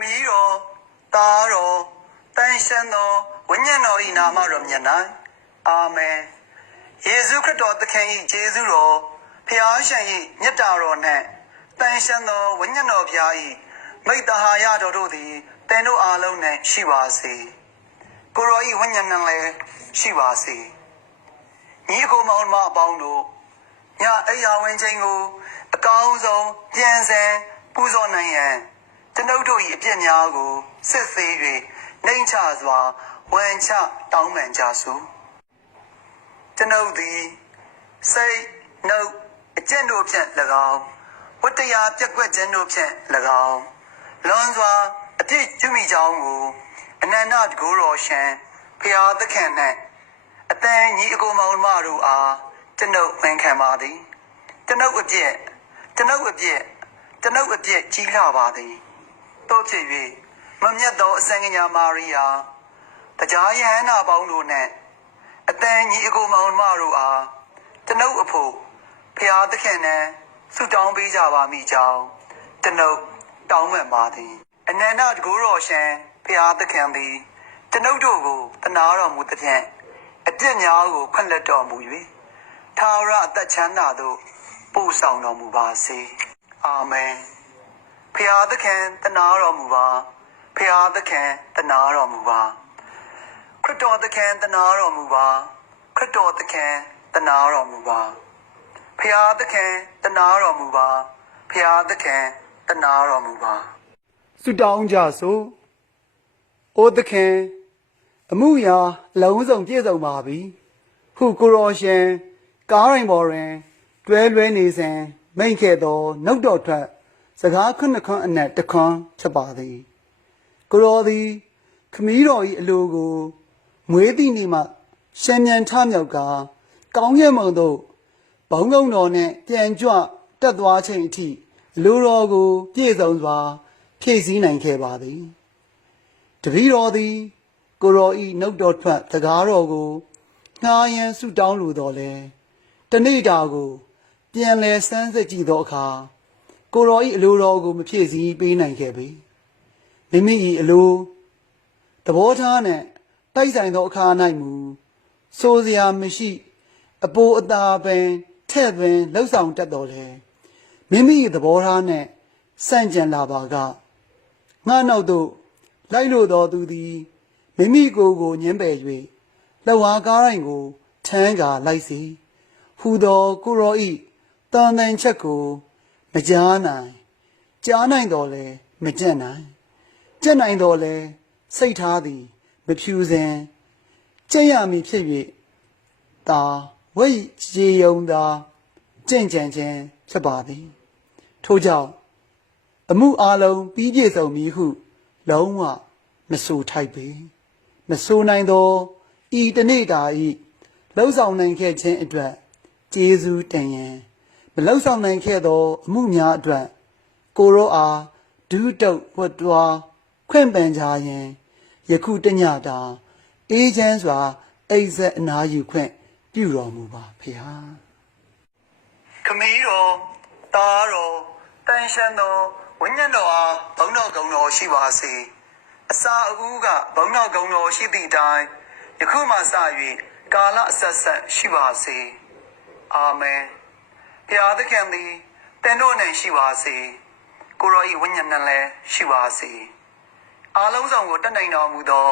မီးတော်သားတော်တန်ရှင်းသောဝိညာဉ်တော်၏နာမတော်မြတ်၌အာမင်ယေရှုခရစ်တော်သခင်၏ကျေးဇူးတော်ဖျားရှင်၏မြတ်တာတော်နှင့်တန်ရှင်းသောဝိညာဉ်တော်ဖျား၏မိတ္တဟာယတော်တို့သည်တင်တို့အားလုံးနှင့်ရှိပါစေကိုရော၏ဝိညာဉ်နှင့်လည်းရှိပါစေညီကိုမောင်နှမအပေါင်းတို့ညအိယာဝင်ခြင်းကိုအကောင်းဆုံးပြန်ဆင်ပူဇော်နိုင်ရန်ကျွန်ုပ်တို့၏အပြစ်များကိုစစ်ဆေး၍နှိမ်ချစွာဝန်ချတောင်းပန်ကြစို့ကျွန်ုပ်သည်စိတ်နှုတ်အကျင့်တို့ဖြင့်၎င်းဝတ္တရားပြက်ကွက်ခြင်းတို့ဖြင့်၎င်းလွန်စွာအပြစ်ကျူးမိကြောင်းကိုအနန္တတကူတော်ရှင်ဖျားသခင်နှင့်အသံညီအကိုမောင်မတို့အားကျွန်ုပ်ဝန်ခံပါသည်ကျွန်ုပ်အပြစ်ကြီးလှပါသည်တို့ဖြစ်၍မမြတ်သောအစံကညာမာရိယာတရားယဟန္တာပေါင်းတို့နှင့်အသံညီအကိုမောင်မတို့အားကျွန်ုပ်အဖို့ဖျားသခင်နှင့်ဆုတောင်းပေးကြပါမိကြောင်းကျွန်ုပ်တောင်းပန်ပါသည်အနန္တတကူတော်ရှင်ဖျားသခင်သည်ကျွန်ုပ်တို့ကိုတနာတော်မူသဖြင့်အပြစ်များကိုခွင့်လွှတ်တော်မူ၍ထာဝရအသက်ချမ်းသာသို့ပို့ဆောင်တော်မူပါစေအာမင်ဖျားသခင်တနာတော်မူပါဖျားသခင်တနာတော်မူပါခရစ်တော်သခင်တနာတော်မူပါခရစ်တော်သခင်တနာတော်မူပါဖျားသခင်တနာတော်မူပါဖျားသခင်တနာတော်မူပါဆုတောင်းကြစို့အိုသခင်အမှုရာအလုံးစုံပြည့်စုံပါပြီဟုကိုရောရှင်ကားရင်ပေါ်တွင်တွဲလွဲနေစဉ်မိန့်ခဲ့သောနှုတ်တော်ထွက်စကားခွန်းအနက်တခွန်းဖြစ်ပါသည်ကိုရောသည်ခမည်းတော်၏အလိုကိုမွေးသည့်နေ့မှရှမ်းမြန်ထမြောက်ကကောင်းကင်ဘုံသို့ဘုံကုန်းတော်နှင့်ပြန်ကြွတက်သွားချိန်အထိအလိုတော်ကိုပြည့်စုံစွာဖြည့်ဆည်းနိုင်ခဲ့ပါသည်တပည့်တော်သည်ကိုရောဤနှုတ်တော်ထွက်စကားတော်ကိုငှားရန်ဆုတောင်းလိုတော်လဲတနေ့တာကိုပြန်လဲစမ်းစစ်ကြည့်သောအခါကိုရောဤအလိုတော်ကိုမဖြည့်ဆည်းပေးနိုင်ခဲ့ပေမိမိ၏အလိုသဘောထားနှင့်တိုက်ဆိုင်သောအခါ၌မူဆိုစရာမရှိအပိုအသာပင်ထဲ့ပင်လှုပ်ဆောင်တတ်တော်လဲမိမိ၏သဘောထားနှင့်ဆန့်ကျင်လာပါကငါနောက်သို့လိုက်လို့တော်သူသည်မိမိကိုယ်ညှင်းပယ်၍လှဝါကားတိုင်းကိုထမ်းကာလိုက်စီဟူသောကိုရောဤတန်တန်ချက်ကိုမကြားနိုင်ကြားနိုင်တော်လဲမကြက်နိုင်ကြက်နိုင်တော်လဲစိတ်ထားသည်မဖြူစင်ကြက်ရမည်ဖြစ်၍သာဝိရေယုံသာကြင်ကြံခြင်းဖြစ်ပါသည်ထို့ကြောင့်အမှုအလုံးပြီးပြည့်စုံမည်ဟုလုံးဝမဆိုထိုက်ပေမဆိုနိုင်သောဤတနေ့တာဤလှုပ်ဆောင်နိုင်ခဲ့ခြင်းအတွက်ကျေးဇူးတင်ရန်မလှုပ်ဆောင်နိုင်ခဲ့သောအမှုများအတွက်ကိုရောအားဒုတုတ်ဝတ်တွားခွင့်ပန်ကြရန်ယခုတညတာအေးချမ်းစွာအိပ်ဆက်အနားယူခွင့်ပြုတော်မူပါဖေဟာခမည်းတော်သားတော်တန်ရှင်းသောဝိညာဉ်တော်အားဘုန်းတော်ကုံတော်ရှိပါစေအစာအဦးကဘုန်းတော်ကုံတော်ရှိသည့်အတိုင်းယခုမှစ၍ကာလအဆက်ဆက်ရှိပါစေအာမင်ဘုရားသခင်သည်တင်တို့နှင့်ရှိပါစေကိုရောဤဝိညာဉ်နှင့်လည်းရှိပါစေအားလုံးစုံကိုတတ်နိုင်တော်မူသော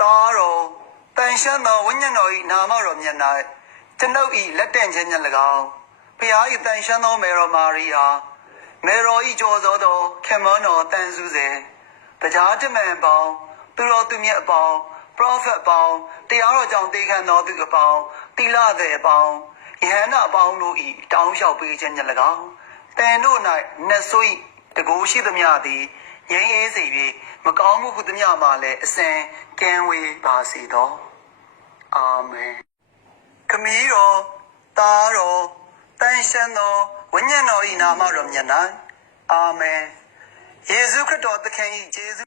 သားတော်တန်ရှင်းသောဝိညာဉ်တော်၏နာမတော်မြတ်၌ကျွန်ုပ်၏လက်တန့်ခြင်းနှင့်၎င်းဘုရား၏တန်ရှင်းသောမေတော်မာရိယာမေတော်၏ကြော်သောခင်မွန်းတော်တန်စုစေတရားတမန်ပေါင်းသူတော်သူမြတ်အပေါင်းပရောဖက်အပေါင်းတရားတော်ကြောင့်တေခံတော်သူအပေါင်းတိလသည်အပေါင်းယဟန္တာအပေါင်းတို့၏တောင်းလျှောက်ပေးခြင်းနှင့်၎င်းတင်တို့၌နှဆွေးတကူရှိသမျှသည်ငြိမ်းအေးစေ၍မကောင်းမှုဟုသမျှမှလည်းအစဉ်ကင်းဝေးပါစေသောအာမင်ခမည်းတော်သားတော်တန်ရှင်းသောဝိညာဉ်တော်၏နာမတော်မြတ်၌အာမင်ယေရှုခရစ်တော်သခင်၏ကျေးဇူး